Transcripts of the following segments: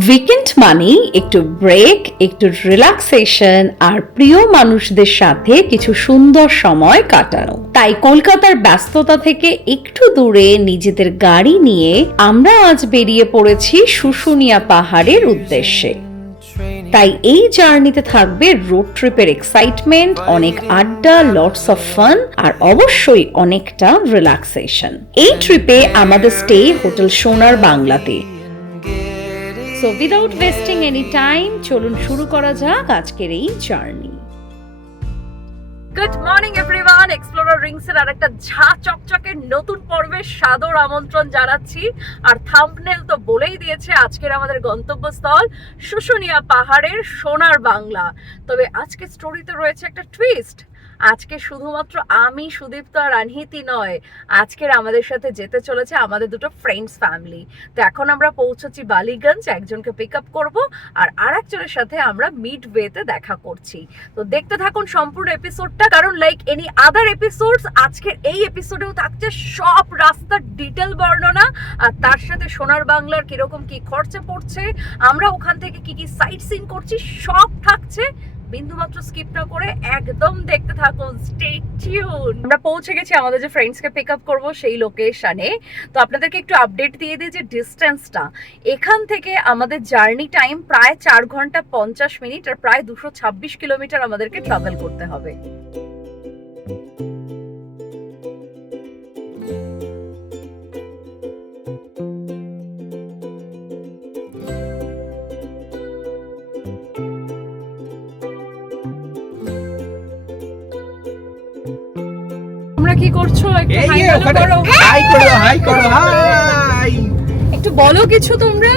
Weekend মানেই একটু break, একটু রিল্যাক্সেশন আর প্রিয় মানুষদের সাথে কিছু সুন্দর সময় কাটানো। তাই কলকাতার ব্যস্ততা থেকে একটু দূরে নিজেদের গাড়ি নিয়ে আমরা আজ বেরিয়ে পড়েছি শুশুনিয়া পাহাড়ের উদ্দেশ্যে। তাই এই জার্নিতে থাকবে রোড ট্রিপের এক্সাইটমেন্ট, অনেক আড্ডা, লটস অফ ফান আর অবশ্যই অনেকটা রিল্যাক্সেশন। এই ট্রিপে আমাদের স্টে হোটেল সোনার বাংলাতে। So without wasting any time, চলুন শুরু করা যাক আজকের এই journey. Good morning everyone, explorer Rings এর আরেকটা ঝা চকচকে নতুন পর্বের সাদর আমন্ত্রণ জানাচ্ছি। আর থাম্বনেল তো বলেই দিয়েছে, আজকের আমাদের গন্তব্যস্থল শুশুনিয়া পাহাড়ের সোনার বাংলা। তবে আজকে স্টোরিতে রয়েছে একটা টুইস্ট। আজকে শুধুমাত্র আমি, সুদীপ্ত আর আনহিতি নয়, আজকের আমাদের সাথে যেতে চলেছে আমাদের দুটো ফ্রেন্ডস ফ্যামিলি। তো এখন আমরা পৌঁছেছি বালিগঞ্জ, একজনকে পিক আপ করবো আর আরেকজনের সাথে আমরা মিড ওয়েতে দেখা করছি। তো দেখতে থাকুন সম্পূর্ণ এপিসোডটা, কারণ লাইক এনি আদার এপিসোডস, আজকের এই এপিসোডেও থাকছে সব রাস্তার ডিটেল বর্ণনা, আর তার সাথে সোনার বাংলার কিরকম কি খরচা পড়ছে, আমরা ওখান থেকে কি কি সাইট সিন করছি, সব থাকছে। বিন্দুমাত্র স্কিপ না করে একদম দেখতে থাকুন, স্টে টিউন। আমরা পৌঁছে গেছি আমাদের যে ফ্রেন্ডসকে পিক আপ করবো সেই লোকেশনে। তো আপনাদেরকে একটু আপডেট দিয়ে দিই যে ডিস্টেন্সটা এখান থেকে আমাদের জার্নি টাইম প্রায় 4 ঘন্টা 50 মিনিট আর প্রায় 226 কিলোমিটার আমাদেরকে ট্রাভেল করতে হবে। কি করছো? একটু হাই করো। হাই একটু বলো কিছু। তোমরা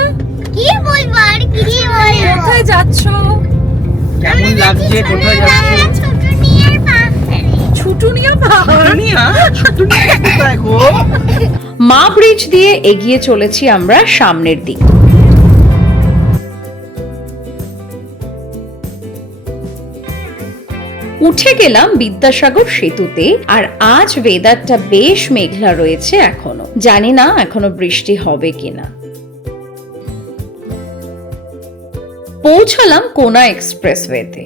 কি বলবো আর কি বলবো? কোথায় যাচ্ছো? কেমন লাগছে? কোথায় যাচ্ছো? ছুটুনিয়া পাহাড়। কোথায় গো? মা ব্রিজ দিয়ে এগিয়ে চলেছি আমরা সামনের দিকে। উঠে গেলাম বিদ্যাসাগর সেতুতে। আর আজ ওয়েদারটা বেশ মেঘলা রয়েছে এখনো, জানি না এখনো বৃষ্টি হবে কিনা। পৌঁছালাম কোনা এক্সপ্রেসওয়েতে।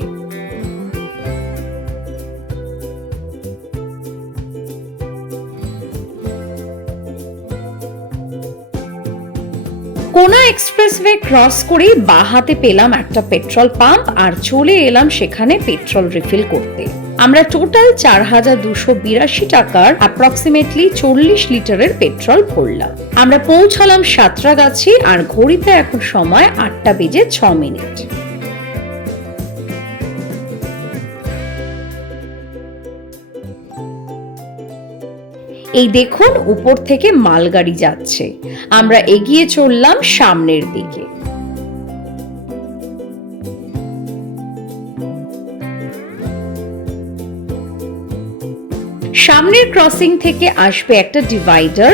কোনা এক্সপ্রেসওয়ে ক্রস করে বাঁ হাতে পেলাম একটা পেট্রোল পাম্প আর চলে এলাম সেখানে পেট্রোল রিফিল করতে। আমরা টোটাল 4282 টাকার অ্যাপ্রক্সিমেটলি 40 লিটারের পেট্রোল ভরলাম। আমরা পৌঁছালাম সাঁতরাগাছি আর ঘড়িতে এখন সময় 8:06। এই দেখুন উপর থেকে মালগাড়ি যাচ্ছে। আমরা এগিয়ে চললাম সামনের দিকে। সামনের ক্রসিং থেকে আসবে একটা ডিভাইডার।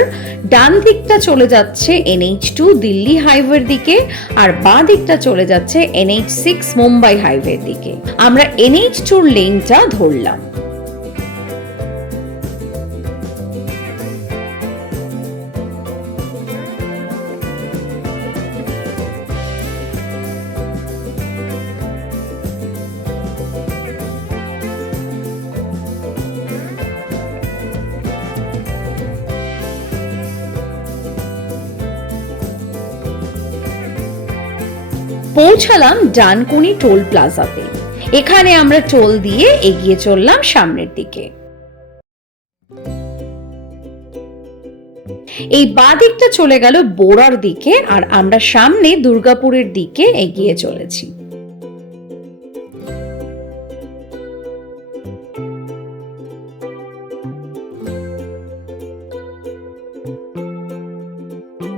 ডান দিকটা চলে যাচ্ছে NH2 দিল্লি হাইওয়ের দিকে আর বাঁ দিকটা চলে যাচ্ছে NH6 মুম্বাই হাইওয়ের দিকে। আমরা NH2 লেনটা ধরলাম। পৌঁছালাম ডানকুনি টোল প্লাজাতে। এখানে আমরা টোল দিয়ে এগিয়ে চললাম সামনের দিকে। এই বাঁ দিকটা চলে গেল বোরার দিকে আর আমরা সামনে দুর্গাপুরের দিকে এগিয়ে চলেছি।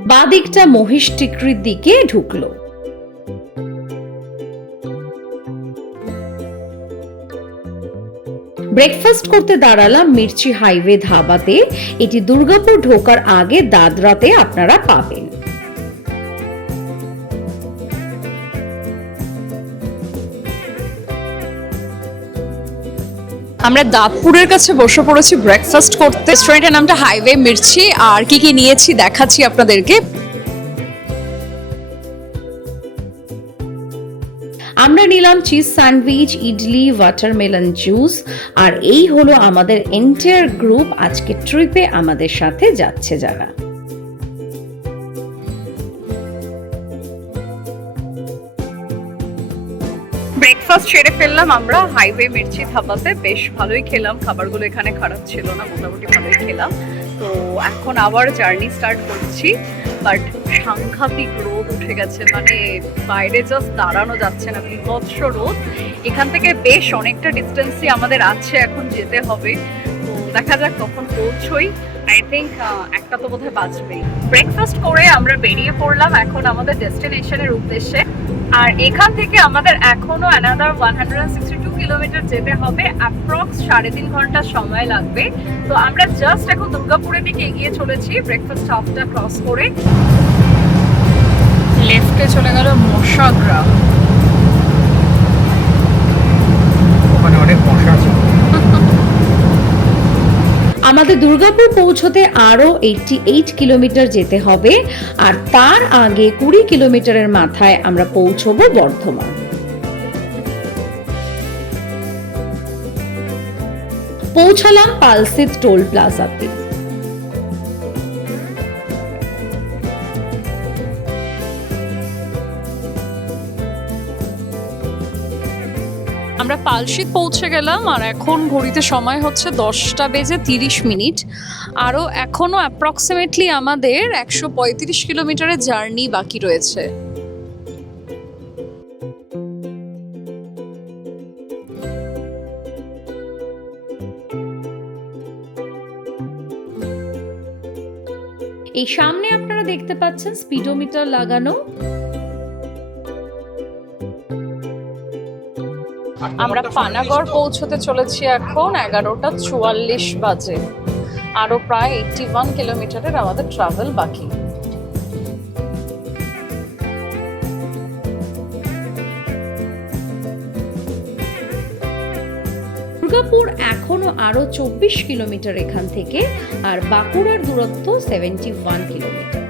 বাঁ দিকটা মহিষ টিকরির দিকে ঢুকলো। ব্রেকফাস্ট করতে দাঁড়ালাম মির্চি হাইওয়ে ধাবাতে। এটি দুর্গাপুর ঢোকার আগে দাদরাতে আপনারা পাবেন। আমরা দাঁতপুরের কাছে বসে পড়েছি ব্রেকফাস্ট করতে। রেস্টুরেন্টের নামটা হাইওয়ে মির্চি। আর কি কি নিয়েছি দেখাচ্ছি আপনাদেরকে। আমরা নিলাম cheese sandwich, idli, watermelon juice, আর এই হলো আমাদের এন্টায়ার গ্রুপ আজকে ট্রিপে আমাদের সাথে যাচ্ছে যারা। ব্রেকফাস্ট সেরে ফেললাম আমরা হাইওয়ে মির্চি ধাবাতে, বেশ ভালোই খেলাম, খাবারগুলো এখানে খারাপ ছিল না, মোটামুটি ভালোই খেলাম। তো এখন আবার জার্নি স্টার্ট করছি, বাট সাংঘাতিক রোদ উঠে গেছে, মানে বাইরে জাস্ট দাঁড়ানো যাচ্ছে না, বিভৎস রোদ। এখান থেকে বেশ অনেকটা ডিস্টেন্সই আমাদের আছে, এখন যেতে হবে। তো দেখা যাক কখন পৌঁছই, আই থিঙ্ক একটা তো বোধহয় বাজবেই। ব্রেকফাস্ট করে আমরা বেরিয়ে পড়লাম এখন আমাদের ডেস্টিনেশনের উদ্দেশ্যে। আর এখান থেকে আমাদের এখনো অ্যানাদার 162 কিলোমিটার যেতে হবে, অ্যাপ্রক্স 3.5 ঘন্টা সময় লাগবে। তো আমরা জাস্ট এখন দুর্গাপুরের দিকে এগিয়ে চলেছি ব্রেকফাস্ট হাফটা ক্রস করে। লেফটে চলে গেল মশা গ্রাম। ওখানে অনেক মশা আছে। আমাদের দুর্গাপুর পৌঁছতে আরও 88 কিলোমিটার যেতে হবে, আর তার আগে 20 কিলোমিটারের মাথায় আমরা পৌঁছবো বর্ধমান। পৌঁছালাম পালসিদ টোল প্লাজাতে। আমরা পালশিত পৌঁছে গেলাম, আর এখন ঘড়িতে সময় হচ্ছে 10:30। আরও এখনও অ্যাপ্রক্সিমেটলি আমাদের 135 কিলোমিটারের জার্নি বাকি রয়েছে। এই সামনে আপনারা দেখতে পাচ্ছেন স্পিডোমিটার লাগানো। আমরা পানাগড় পৌঁছতে চলেছি এখন 11:44 বাজে। আরো প্রায় 81 কিলোমিটারের আমাদের ট্রাভেল বাকি। দুর্গাপুর এখনো আরো 24 কিলোমিটার এখান থেকে, আর বাঁকুড়ার দূরত্ব 71 কিলোমিটার।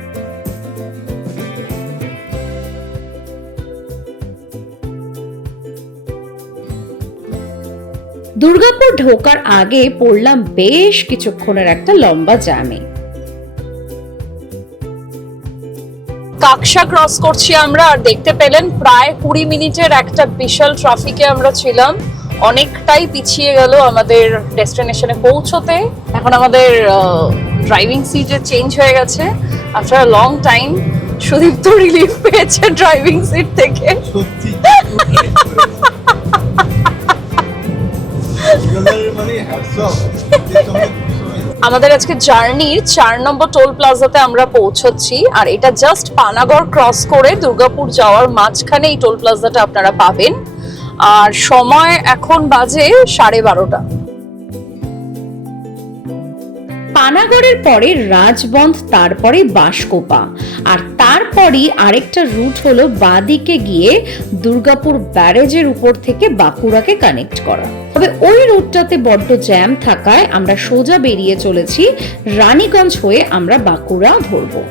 দুর্গাপুর ঢোকার আগে পড়লাম বেশ কিছুক্ষণের একটা লম্বা জ্যামে। কাকসা ক্রস করছি আমরা, আর দেখতে পেলেন প্রায় 20 মিনিটের একটা বিশাল ট্রাফিকে আমরা ছিলাম। অনেকটাই পিছিয়ে গেল আমাদের ডেস্টিনেশনে পৌঁছতে। এখন আমাদের ড্রাইভিং সিটে চেঞ্জ হয়ে গেছে after a long time. Sudip তো রিলিফ পেয়েছে ড্রাইভিং সিট থেকে। সত্যি আমাদের আজকে জার্নির 4 নম্বর টোল প্লাজাতে আমরা পৌঁছচ্ছি, আর এটা জাস্ট পানাগড় ক্রস করে দুর্গাপুর যাওয়ার মাঝখানে এই টোল প্লাজাটা আপনারা পাবেন। আর সময় এখন বাজে 12:30। পানাগড়ের পরে রাজবন্ধ, তারপরে বাঁশকোপা, আর তারপরই আরেকটা রুট হলো বাঁদিকে গিয়ে দুর্গাপুর ব্যারেজের উপর থেকে বাঁকুড়াকে কানেক্ট করা। তবে ওই রুটটাতে বড্ড জ্যাম থাকায় আমরা সোজা বেরিয়ে চলেছি, রানীগঞ্জ হয়ে আমরা বাঁকুড়া ধরবো।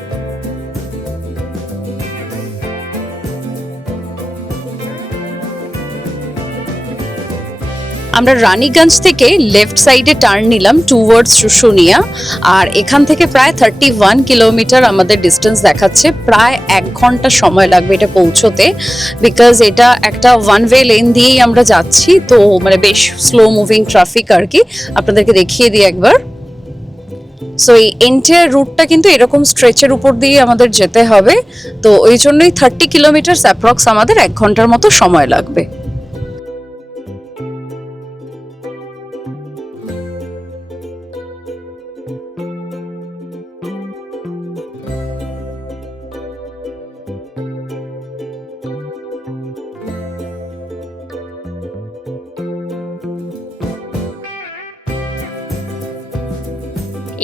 আমরা রানীগঞ্জ থেকে লেফট সাইডে টার্ন নিলাম টুয়ার্ডস শুশুনিয়া, আর এখান থেকে প্রায় 31 কিলোমিটার আমাদের ডিস্টেন্স দেখাচ্ছে। প্রায় 1 ঘন্টা সময় লাগবে এটা পৌঁছতে, বিকজ এটা একটা ওয়ান ওয়ে লেন দিয়েই আমরা যাচ্ছি, তো মানে বেশ স্লো মুভিং ট্রাফিক আর কি। আপনাদেরকে দেখিয়ে দিই একবার। সো এই এন্টায়ার রুটটা কিন্তু এরকম স্ট্রেচের উপর দিয়ে আমাদের যেতে হবে, তো ওই জন্যই 30 কিলোমিটার অ্যাপ্রক্স আমাদের 1 ঘন্টার মতো সময় লাগবে।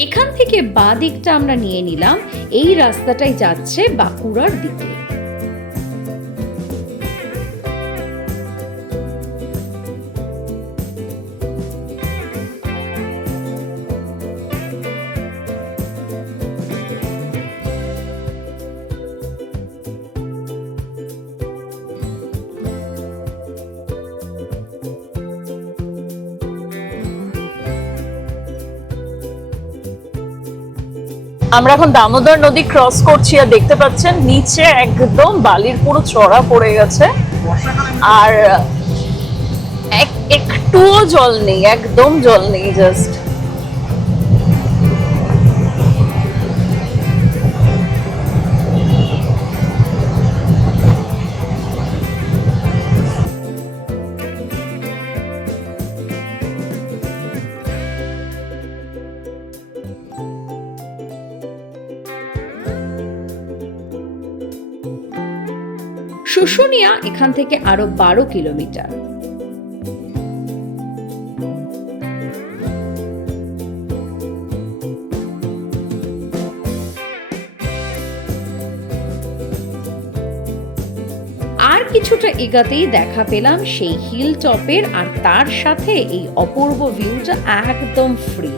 এখান থেকে বাঁ দিকটা আমরা নিয়ে নিলাম, এই রাস্তাটাই যাচ্ছে বাঁকুড়ার দিকে। আমরা এখন দামোদর নদী ক্রস করছি আর দেখতে পাচ্ছেন নিচে একদম বালির পুরো চড়া পড়ে গেছে আর একটুও জল নেই, একদম জল নেই জাস্ট। শুশুনিয়া এখান থেকে আরো 12 কিলোমিটার। আর কিছুটা এগাতেই দেখা পেলাম সেই হিল টপের, আর তার সাথে এই অপূর্ব ভিউটা একদম ফ্রি।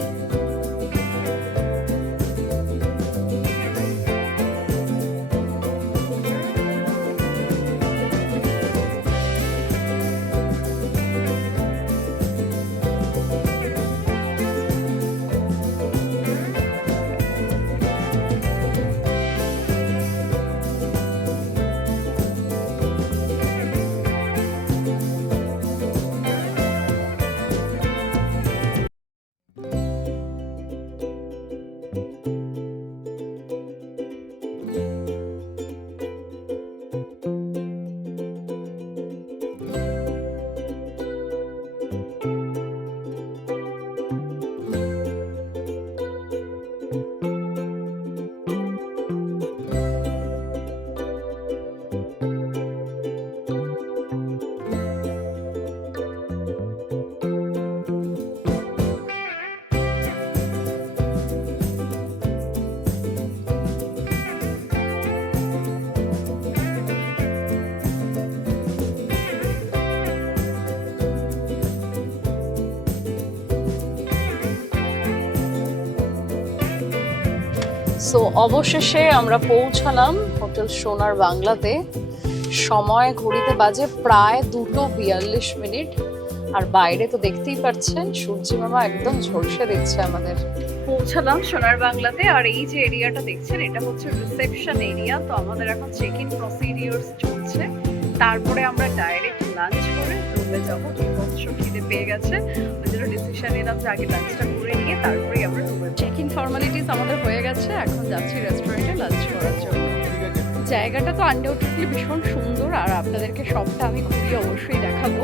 সো অবশেষে আমরা পৌঁছালাম হোটেল সোনার বাংলাতে। সময় ঘড়িতে বাজে প্রায় 2:42, আর বাইরে তো দেখতেই পাচ্ছেন সূর্যি মামা একদম ঝলসে দিচ্ছে আমাদের। পৌঁছালাম সোনার বাংলাতে, আর এই যে এরিয়াটা দেখছেন এটা হচ্ছে রিসেপশন এরিয়া। তো আমাদের এখন চেক ইন প্রসিডিওরস চলছে, তারপরে আমরা ডাইরেক্ট লাঞ্চ করে রুমে যাবো। বিভৎস খিদে পেয়ে গেছে, ওই জন্য ডিসিশন নিলাম যে আগে লাঞ্চটা করে নিয়ে তারপরেই আমরা রুমে। চেক ইন ফর্মালিটিস আমাদের হয়ে গেছে, এখন যাচ্ছি রেস্টুরেন্টে লাঞ্চ করার জন্য। জায়গাটা তো আনডাউটেডলি ভীষণ সুন্দর, আর আপনাদেরকে সবটা আমি ঘুরিয়ে অবশ্যই দেখাবো।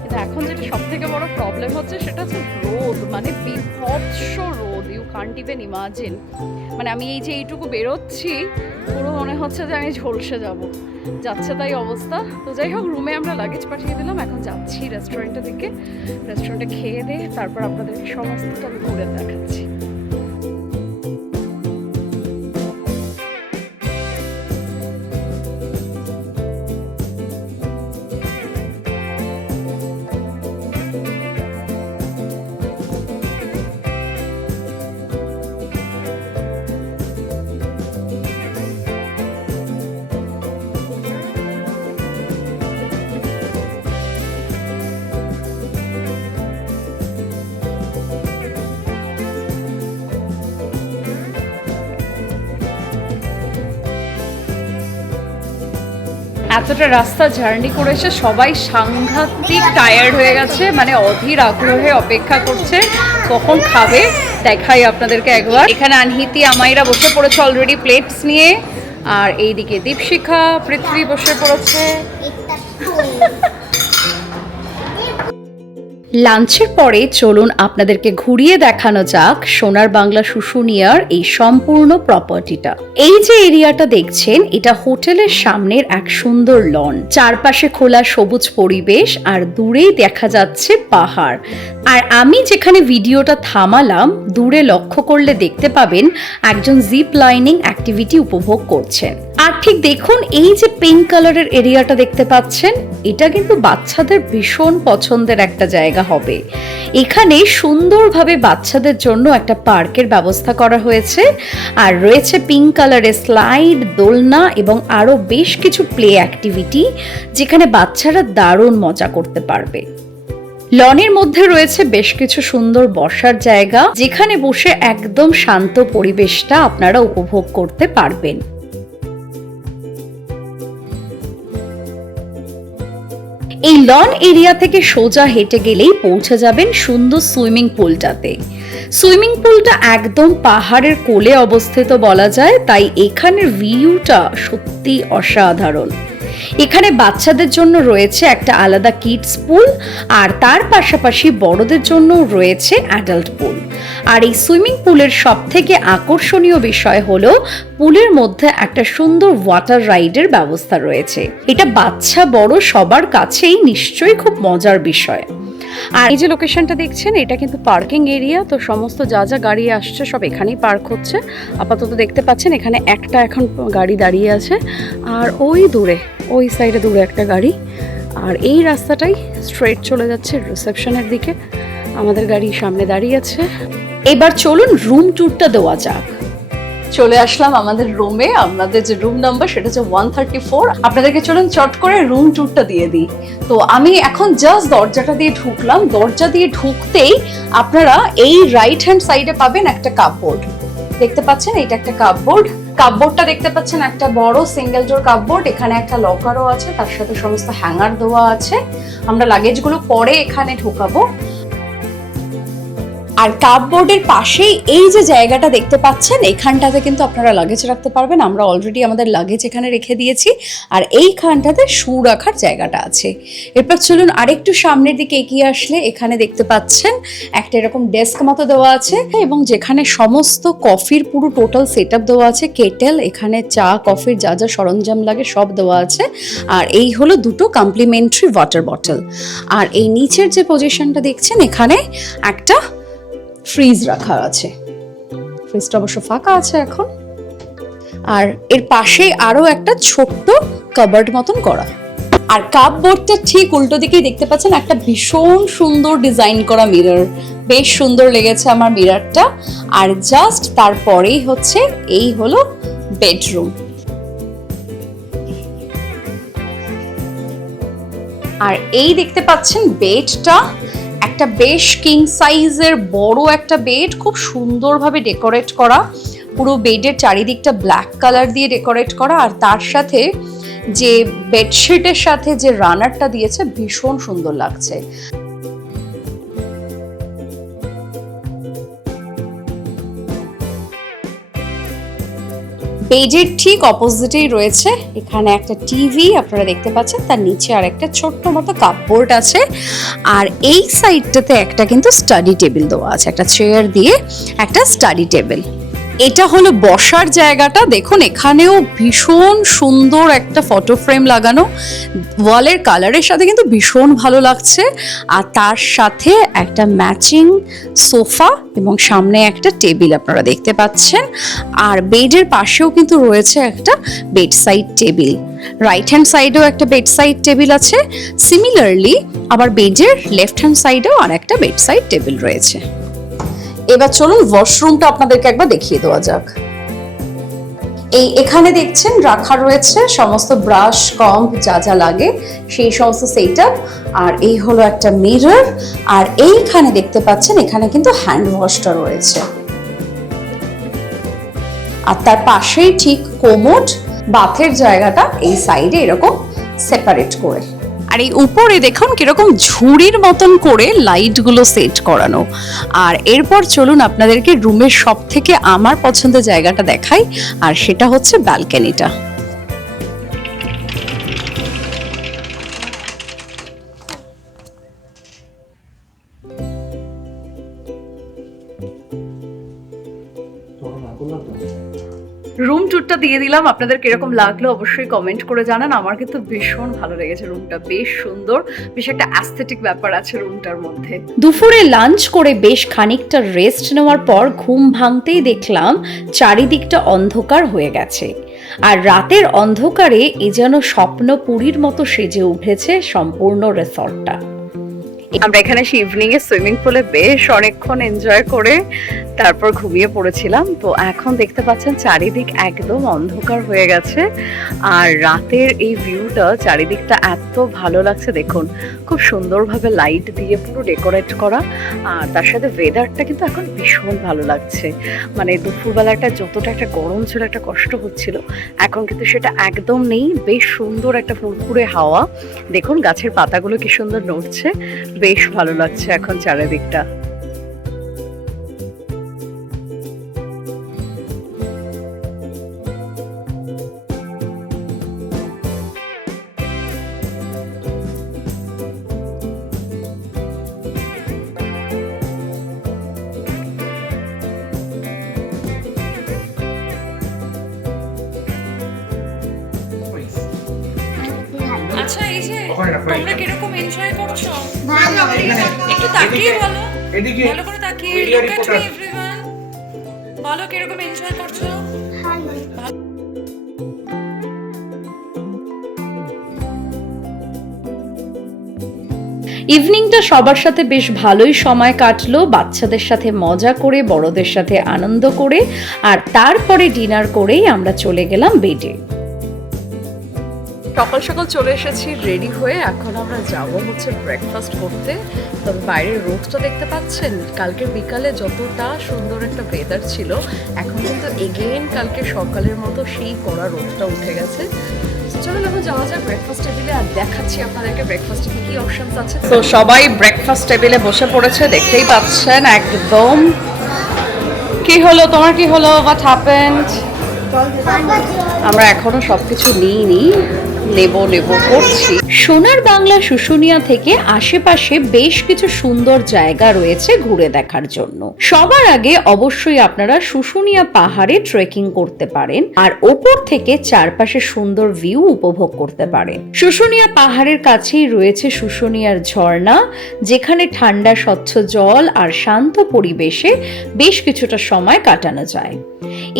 কিন্তু এখন যেটা সব থেকে বড় প্রবলেম হচ্ছে সেটা হচ্ছে রোদ, মানে বিভৎস রোদ, ইউ কান্ট ইভেন ইমাজিন। মানে আমি এই যে এইটুকু বেরোচ্ছি পুরো মনে হচ্ছে যে আমি ঝলসে যাচ্ছে তাই অবস্থা। তো যাই হোক, রুমে আমরা লাগেজ পাঠিয়ে দিলাম, এখন যাচ্ছি রেস্টুরেন্টের দিকে। রেস্টুরেন্টে খেয়ে দিয়ে তারপর আপনাদেরকে সমস্তটা আমি ঘুরে দেখাচ্ছি। এতটা রাস্তা জার্নি করেছে, সবাই সাংঘাতিক টায়ার্ড হয়ে গেছে, মানে অধীর আগ্রহে অপেক্ষা করছে কখন খাবে। দেখাই আপনাদেরকে একবার, এখানে আনহিতি আমাইরা বসে পড়েছে অলরেডি প্লেটস নিয়ে, আর এইদিকে দীপশিখা পৃথ্বী বসে পড়েছে। লাঞ্চের পরে চলুন আপনাদেরকে ঘুরিয়ে দেখানো যাক সোনার বাংলা শুশুনিয়ার এই সম্পূর্ণ প্রপার্টিটা। এই যে এরিয়াটা দেখছেন এটা হোটেলের সামনের এক সুন্দর লন, চারপাশে খোলা সবুজ পরিবেশ আর দূরেই দেখা যাচ্ছে পাহাড়। আর আমি যেখানে ভিডিওটা থামালাম দূরে লক্ষ্য করলে দেখতে পাবেন একজন জিপ লাইনিং অ্যাক্টিভিটি উপভোগ করছেন। আর ঠিক দেখুন এই যে পিঙ্ক কালারের এরিয়াটা দেখতে পাচ্ছেন, এটা কিন্তু বাচ্চাদের ভীষণ পছন্দের একটা জায়গা হবে। এখানে সুন্দরভাবে বাচ্চাদের জন্য একটা পার্কের ব্যবস্থা করা হয়েছে, আর রয়েছে পিঙ্ক কালারের স্লাইড, দোলনা এবং আরো বেশ কিছু প্লে অ্যাক্টিভিটি, যেখানে বাচ্চারা দারুণ মজা করতে পারবে। লনের মধ্যে রয়েছে বেশ কিছু সুন্দর বসার জায়গা, যেখানে বসে একদম শান্ত পরিবেশটা আপনারা উপভোগ করতে পারবেন। এই লন এরিয়া থেকে সোজা হেঁটে গেলেই পৌঁছে যাবেন সুন্দর সুইমিং পুলটাতে। সুইমিং পুলটা একদম পাহাড়ের কোলে অবস্থিত বলা যায়, তাই এখানের ভিউটা সত্যি অসাধারণ। এখানে বাচ্চাদের জন্য রয়েছে একটা আলাদা কিডস পুল, আর তার পাশাপাশি বড়দের জন্য রয়েছে অ্যাডাল্ট পুল। আর এই সুইমিং পুলের সব থেকে আকর্ষণীয় বিষয় হলো পুলের মধ্যে একটা সুন্দর ওয়াটার রাইডের ব্যবস্থা রয়েছে। এটা বাচ্চা বড় সবার কাছেই নিশ্চয়ই খুব মজার বিষয়। আর এই যে লোকেশনটা দেখছেন, এটা কিন্তু পার্কিং এরিয়া, তো সমস্ত যা যা গাড়ি আসছে সব এখানেই পার্ক হচ্ছে। আপাতত দেখতে পাচ্ছেন এখানে একটা এখন গাড়ি দাঁড়িয়ে আছে, আর ওই দূরে ওই সাইডে দূরে একটা গাড়ি, আর এই রাস্তাটাই স্ট্রেট চলে যাচ্ছে রিসেপশনের দিকে। আমাদের গাড়ি সামনে দাঁড়িয়ে আছে। এবার চলুন রুম ট্যুরটা দেওয়া যাক। চলে আসলাম আমাদের রুমে। আমাদের যে রুম নাম্বার সেটা হচ্ছে 134। আপনাদেরকে চলুন চট করে রুম ট্যুরটা দিয়ে দিই। তো আমি এখন জাস্ট দরজাটা দিয়ে ঢুকলাম। দরজা দিয়ে ঢুকতেই আপনারা এই রাইট হ্যান্ড সাইডে পাবেন একটা কাপবোর্ড। দেখতে পাচ্ছেন এটা একটা কাপবোর্ড। কাপবোর্ডটা দেখতে পাচ্ছেন একটা বড় সিঙ্গেল ডোর কাপবোর্ড। এখানে একটা লকারও আছে, তার সাথে সমস্ত হ্যাঙ্গার দেওয়া আছে। আমরা লাগেজগুলো পরে এখানে ঢোকাবো। আর কাপবোর্ডের পাশেই এই যে জায়গাটা দেখতে পাচ্ছেন, এখানটাতে কিন্তু আপনারা লাগেজ রাখতে পারবেন। আমরা অলরেডি আমাদের লাগেজ এখানে রেখে দিয়েছি, আর এইখানটাতে শু রাখার জায়গাটা আছে। এরপর চলুন আরেকটু সামনের দিকে এগিয়ে আসলে এখানে দেখতে পাচ্ছেন একটা এরকম ডেস্ক মতো দেওয়া আছে, এবং যেখানে সমস্ত কফির পুরো টোটাল সেট আপ দেওয়া আছে। কেটেল, এখানে চা কফির যা যা সরঞ্জাম লাগে সব দেওয়া আছে। আর এই হলো দুটো কমপ্লিমেন্টারি ওয়াটার বটল। আর এই নিচের যে পজিশনটা দেখছেন, এখানে একটা ফ্রিজ রাখা আছে। ফ্রিজটা অবশ্য ফাঁকা আছে এখন। আর এর পাশে আরো একটা ছোট্ট কাবার্ড মতন করা। আর কাপবোর্ডটা ঠিক উল্টো দিকেই দেখতে পাচ্ছেন একটা ভীষণ সুন্দর ডিজাইন করা মিরর। বেশ সুন্দর লেগেছে আমার মিররটা। আর জাস্ট তারপরেই হচ্ছে এই হলো বেডরুম। আর এই দেখতে পাচ্ছেন বেডটা, একটা বেশ কিং সাইজের বড় একটা বেড, খুব সুন্দরভাবে ডেকোরেট করা। পুরো বেডের চারিদিকটা ব্ল্যাক কালার দিয়ে ডেকোরেট করা। আর তার সাথে যে বেডশিটের সাথে যে রানারটা দিয়েছে ভীষণ সুন্দর লাগছে। বেডের ঠিক অপোজিটেই রয়েছে এখানে একটা টিভি আপনারা দেখতে পাচ্ছেন, তার নিচে আর একটা ছোট্ট মতো কাপবোর্ড আছে। আর এই সাইডটাতে একটা কিন্তু স্টাডি টেবিল দেওয়া আছে, একটা চেয়ার দিয়ে একটা স্টাডি টেবিল। এটা হলো বসার জায়গাটা। দেখুন এখানেও ভীষণ সুন্দর একটা ফটো ফ্রেম লাগানো, ওয়ালের কালারের সাথে কিন্তু ভীষণ ভালো লাগছে। আর তার সাথে একটা ম্যাচিং সোফা এবং সামনে একটা টেবিল আপনারা দেখতে পাচ্ছেন। আর বেডের পাশেও কিন্তু রয়েছে একটা bed side table. Right hand সাইডেও একটা বেড সাইড টেবিল আছে। সিমিলারলি আবার বেডের লেফট হ্যান্ড সাইডেও আর একটা বেড সাইড টেবিল রয়েছে। এবার চলুন ওয়াশরুমটা আপনাদেরকে একবার দেখিয়ে দেওয়া যাক। এখানে দেখছেন রাখা রয়েছে সমস্ত ব্রাশ কম্প যা যা লাগে সেই সমস্ত সেটআপ। আর এই হলো একটা মিরর। আর এইখানে দেখতে পাচ্ছেন এখানে কিন্তু হ্যান্ড ওয়াশটা রয়েছে। আর তার পাশেই ঠিক কোমোড, বাথের জায়গাটা এই সাইডে এরকম সেপারেট করে। আর এই উপরে দেখুন কিরকম ঝুড়ির মতন করে লাইটগুলো সেট করানো। আর এরপর চলুন আপনাদেরকে রুমের সব থেকে আমার পছন্দের জায়গাটা দেখাই, আর সেটা হচ্ছে ব্যালকনিটা। রুম ট্যুরটা দিয়ে দিলাম, আপনাদের কিরকম লাগলো অবশ্যই কমেন্ট করে জানান। আমার কিন্তু ভীষণ ভালো লেগেছে রুমটা, বেশ সুন্দর, বেশ একটা অ্যাস্থেটিক ব্যাপার আছে রুমটার মধ্যে। দুপুরে লাঞ্চ করে বেশ খানিকটা রেস্ট নেওয়ার পর ঘুম ভাঙতেই দেখলাম চারিদিকটা অন্ধকার হয়ে গেছে। আর রাতের অন্ধকারে এ যেন স্বপ্নপুরীর মতো সেজে উঠেছে সম্পূর্ণ রিসর্টটা। আমরা এখানে এসে ইভিনিং এ সুইমিং পুলে বেশ অনেকক্ষণ এনজয় করে তারপর ঘুমিয়ে পড়েছিলাম। তো এখন দেখতে পাচ্ছেন চারিদিক একদম অন্ধকার হয়ে গেছে, আর রাতের এই ভিউটা চারিদিকটা এত ভালো লাগছে। দেখুন খুব সুন্দরভাবে লাইট দিয়ে পুরো ডেকোরেট করা, আর তার সাথে ওয়েদারটা কিন্তু এখন ভীষণ ভালো লাগছে। মানে দুপুরবেলাটা যতটা একটা গরম ছিল, একটা কষ্ট হচ্ছিল, এখন কিন্তু সেটা একদম নেই। বেশ সুন্দর একটা ফুরফুরে হাওয়া, দেখুন গাছের পাতাগুলো কি সুন্দর নড়ছে, বেশ ভালো লাগছে এখন চারিদিকটা। আচ্ছা, এই যে ওখানে রাখো, তোমরা এখানে। কিরকম এনজয় করছো? ভালো একটু তাকিয়ে বলো, এদিকে ভালো করে তাকিয়ে media look at reporter। me everyone। বলো কিরকম এনজয় করছো? ইভিনিংটা সবার সাথে বেশ ভালোই সময় কাটলো, বাচ্চাদের সাথে মজা করে, বড়দের সাথে আনন্দ করে, আর তারপরে ডিনার করেই আমরা চলে গেলাম বেডে। সকাল সকাল চলে এসেছি রেডি হয়ে, এখন আমরা যাব হচ্ছে ব্রেকফাস্ট করতে। তবে বাইরের রোদটা দেখতে পাচ্ছেন, কালকের বিকালে যতটা সুন্দর একটা ওয়েদার ছিল, এখন কিন্তু এগেইন কালকে সকালের মতো সেই কড়া রোদটা উঠে গেছে। চলুন এখন যাওয়া যায় ব্রেকফাস্ট টেবিলে, আর দেখাচ্ছি আপনাদেরকে ব্রেকফাস্টে কি কি অপশনস আছে। তো সবাই ব্রেকফাস্ট টেবিলে বসে পড়েছে, দেখতেই পাচ্ছেন একদম। কি হলো তোমার, কি হলো, হোয়াট হ্যাপেন্ড? আমরা এখনো সবকিছু নিইনি, নেব করছি। সোনার বাংলা শুশুনিয়া থেকে আশেপাশে বেশ কিছু সুন্দর জায়গা রয়েছে ঘুরে দেখার জন্য। সবার আগে অবশ্যই আপনারা শুশুনিয়া পাহাড়ে ট্রেকিং করতে পারেন, আর ওপর থেকে চারপাশে সুন্দর ভিউ উপভোগ করতে পারেন। শুশুনিয়া পাহাড়ের কাছেই রয়েছে শুশুনিয়ার ঝর্ণা, যেখানে ঠান্ডা স্বচ্ছ জল আর শান্ত পরিবেশে বেশ কিছুটা সময় কাটানো যায়।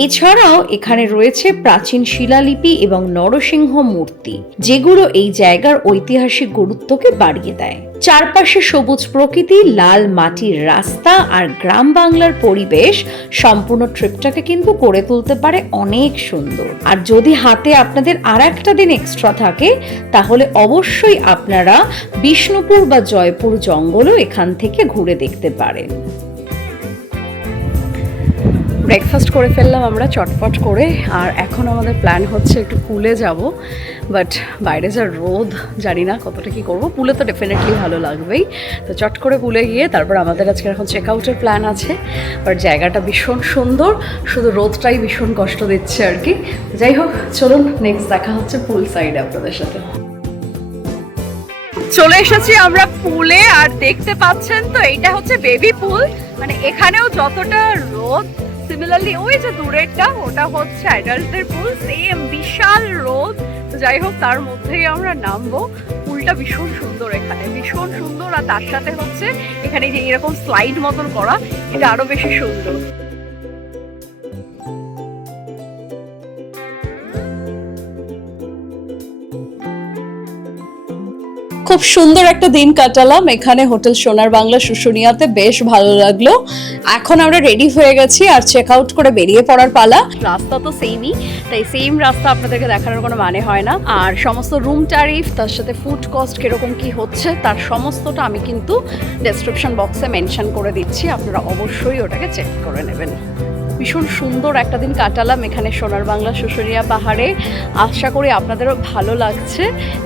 এছাড়াও এখানে রয়েছে প্রাচীন শিলালিপি এবং নরসিংহ মূর্তি, যেগুলো এই জায়গার ঐতিহাসিক গুরুত্বকে বাড়িয়ে দেয়। চারপাশে সবুজ প্রকৃতি, লাল মাটির রাস্তা আর গ্রাম বাংলার পরিবেশ সম্পূর্ণ ট্রিপটাকে কিন্তু করে তুলতে পারে অনেক সুন্দর। আর যদি হাতে আপনাদের আর একটা দিন এক্সট্রা থাকে, তাহলে অবশ্যই আপনারা বিষ্ণুপুর বা জয়পুর জঙ্গলও এখান থেকে ঘুরে দেখতে পারেন। ব্রেকফাস্ট করে ফেললাম আমরা চটপট করে, আর এখন আমাদের প্ল্যান হচ্ছে একটু পুলে যাব। বাট বাইরে যা রোদ, জানি না কতটা কি করব। পুলে তো ডেফিনেটলি ভালো লাগবেই, তো চট করে পুলে গিয়ে তারপর আমাদের আজকে এখন চেক আউটের প্ল্যান আছে। বাট জায়গাটা ভীষণ সুন্দর, শুধু রোদটাই ভীষণ কষ্ট দিচ্ছে আর কি। যাই হোক, চলুন নেক্সট দেখা হচ্ছে পুল সাইডে আপনাদের সাথে। চলে এসেছি আমরা পুলে, আর দেখতে পাচ্ছেন তো এইটা হচ্ছে বেবি পুল। মানে এখানেও যতটা রোদ, সিমিলারলি ওই যে দূরেরটা ওটা হচ্ছে অ্যাডাল্টদের পুল, সেম বিশাল রোদ। তো যাই হোক, তার মধ্যেই আমরা নামবো। পুলটা ভীষণ সুন্দর, এখানে ভীষণ সুন্দর, আর তার সাথে হচ্ছে এখানে যে এরকম স্লাইড মতন করা, এটা আরো বেশি সুন্দর। খুব সুন্দর একটা দিন কাটালাম এখানে হোটেল সোনার বাংলা শুশুনিয়াতে, বেশ ভালো লাগলো। এখন আমরা রেডি হয়ে গেছি আর চেক আউট করে বেরিয়ে পড়ার পালা। রাস্তা তো সেমই, তাই সেম রাস্তা আপনাদেরকে দেখানোর কোনো মানে হয় না। আর সমস্ত রুম ট্যারিফ, তার সাথে ফুড কস্ট কিরকম কি হচ্ছে, তার সমস্তটা আমি কিন্তু ডেসক্রিপশন বক্সে মেনশন করে দিচ্ছি, আপনারা অবশ্যই ওটাকে চেক করে নেবেন। ভীষণ সুন্দর একটা দিন কাটালাম এখানে সোনার বাংলা শুশুনিয়া পাহাড়ে। আশা করি আপনাদেরও ভালো লাগছে,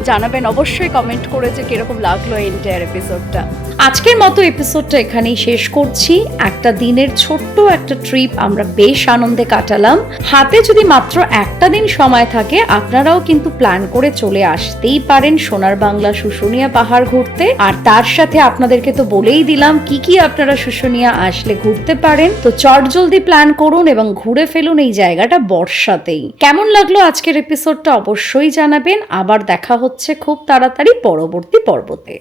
জানাবেন অবশ্যই কমেন্ট করে যে কিরকম লাগলো এন্টায়ার এপিসোডটা। আজকের মতো এপিসোডটা এখানেই শেষ করছি। একটা দিনের ছোট্ট একটা ট্রিপ আমরা বেশ আনন্দে কাটালাম। হাতে যদি মাত্র একটা দিন সময় থাকে, আপনারাও কিন্তু প্ল্যান করে চলে আসতেই পারেন সোনার বাংলা শুশুনিয়া পাহাড় ঘুরতে। আর তার সাথে আপনাদেরকে তো বলেই দিলাম কি কি আপনারা শুশুনিয়া আসলে ঘুরতে পারেন। তো চটজলদি প্ল্যান করুন এবং ঘুরে ফেলুন এই জায়গাটা বর্ষাতেই। কেমন লাগলো আজকের এপিসোডটা অবশ্যই জানাবেন। আবার দেখা হচ্ছে খুব তাড়াতাড়ি পরবর্তী পর্বতে।